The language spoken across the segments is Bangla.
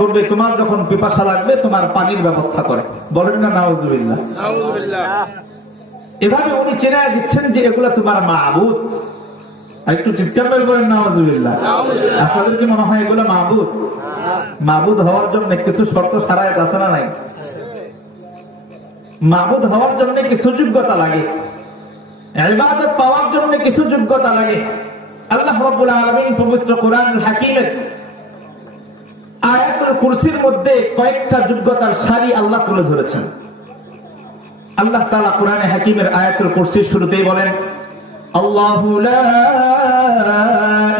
করবে, তোমার যখন পিপাসা লাগবে তোমার পানির ব্যবস্থা করে। বলেন না নাউজুবিল্লাহ। এভাবে উনি চেনা দিচ্ছেন যে এগুলা তোমার মাবুদ। একটু চিৎকার করে বলেন নাউজুবিল্লাহ। আপনাদের কি মনে হয় এগুলা মাবুদ? মাবুদ হওয়ার জন্য কিছু শর্ত শারায়েত আছে না নাই? মাবুদ হওয়ার জন্য কিছু যোগ্যতা লাগে, ইবাদত পাওয়ার জন্য কিছু যোগ্যতা লাগে। আল্লাহ রাব্বুল আলামিন পবিত্র কোরআনুল হাকীমের আয়াতুল কুরসির মধ্যে কয়েকটা যোগ্যতার সারি আল্লাহ তুলে ধরেছেন। আল্লাহ তাআলা কোরআনে হাকীমের আয়াতুল কুরসির শুরুতেই বলেন, আল্লাহু লা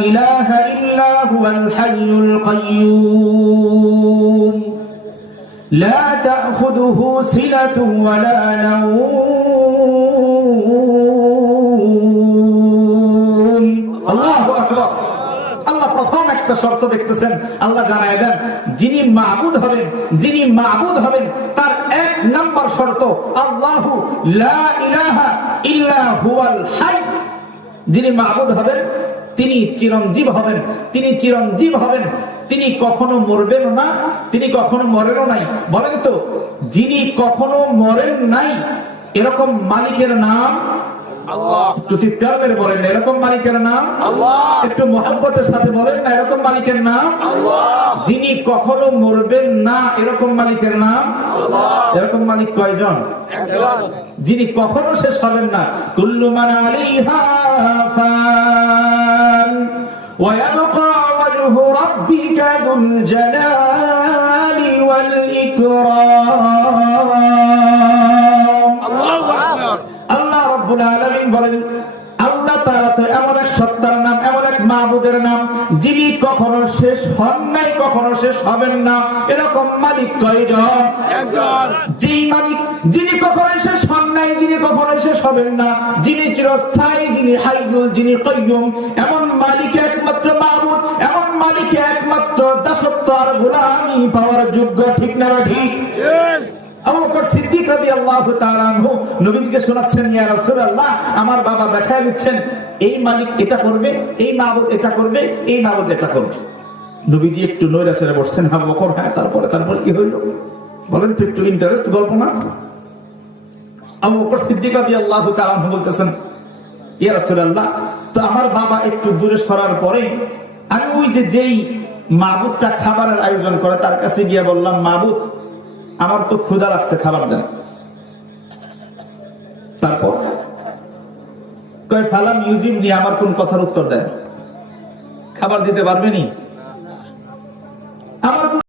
ইলাহা ইল্লা হুয়াল হাইয়ুল কাইয়্যুম লা তাখুযুহু সিনাতুন ওয়া লা নাওম। আল্লাহু আকবার। আল্লাহ প্রথম একটা শর্ত দেখতেছেন, আল্লাহ জানায় দেন যিনি মাবুদ হবেন তার এক নাম্বার শর্ত আল্লাহু লা ইলাহা ইল্লা হুয়াল হাই। যিনি মাবুদ হবেন তিনি চিরঞ্জীব হবেন, তিনি কখনো মরবেন না, তিনি কখনো মরেনও নাই। বলেন তো, যিনি কখনো মরেন নাই এরকম মালিকের নাম আল্লাহ। একটু চিৎকার মেরে বলেন না এরকম মালিকের নাম আল্লাহ। একটু মহব্বতের সাথে বলেন না এরকম মালিকের নাম আল্লাহ। যিনি কখনো মরবেন না এরকম মালিকের নাম আল্লাহ। এরকম মালিক কয়জন? একজন। যিনি কখনো শেষ হবেন না। কুল্লু মান আলাইহা ফান ওয়া ইয়াবকা ওয়াজহু রাব্বিকা যুল জালালি ওয়াল ইকরাম। আল্লাহু আকবার। আল্লাহ রাব্বুল আলামিন বলেন, আল্লাহ তাআলা তো এমন এক সত্তার নাম, এমন এক মাবুদের নাম যিনি কখনো শেষ হন নাই, কখনো শেষ হবেন না। এরকম মালিক কয়জন? একজন। যেই মালিক যিনি কখনো শেষ হন নাই, যিনি কখনো শেষ হবেন না, যিনি চিরস্থায়ী, যিনি হাইয়ুল, যিনি কাইয়্যুম, এমন মালিক একমাত্র মাবুদ, এমন মালিক একমাত্র দাসত্ব আর গোলামি পাওয়ার যোগ্য। ঠিক না ঠিক? ঠিক। আবু বকর সিদ্দিক রাদিয়াল্লাহু তাআলা আনহু নবীজিকে শোনাচ্ছেন, ইয়া রাসূলুল্লাহ আমার বাবা দেখায় দিচ্ছেন এই মালিক এটা করবে, এই মাবুদ এটা করবে, এই মাবুদ এটা করবে। নবীজি একটু নৈরাশ্যে বসছেন। আবু বকর, হ্যাঁ তারপরে কি হইল বলেন তো, একটু ইন্টারেস্ট গল্প না? আবু বকর সিদ্দিক রাদিয়াল্লাহু তাআলা আনহু বলতেছেন, ইয়া রাসূলুল্লাহ তো আমার বাবা একটু দূরে সরার পরে আমি ওই যেই মাবুদটা খাবারের আয়োজন করে তার কাছে গিয়ে বললাম, মাবুদ আমার তো ক্ষুধা লাগছে, খাবার দেন। তারপর কয় ফালাম ইউজিবনি, আমার কোন কথার উত্তর দেন, খাবার দিতে পারবেনি।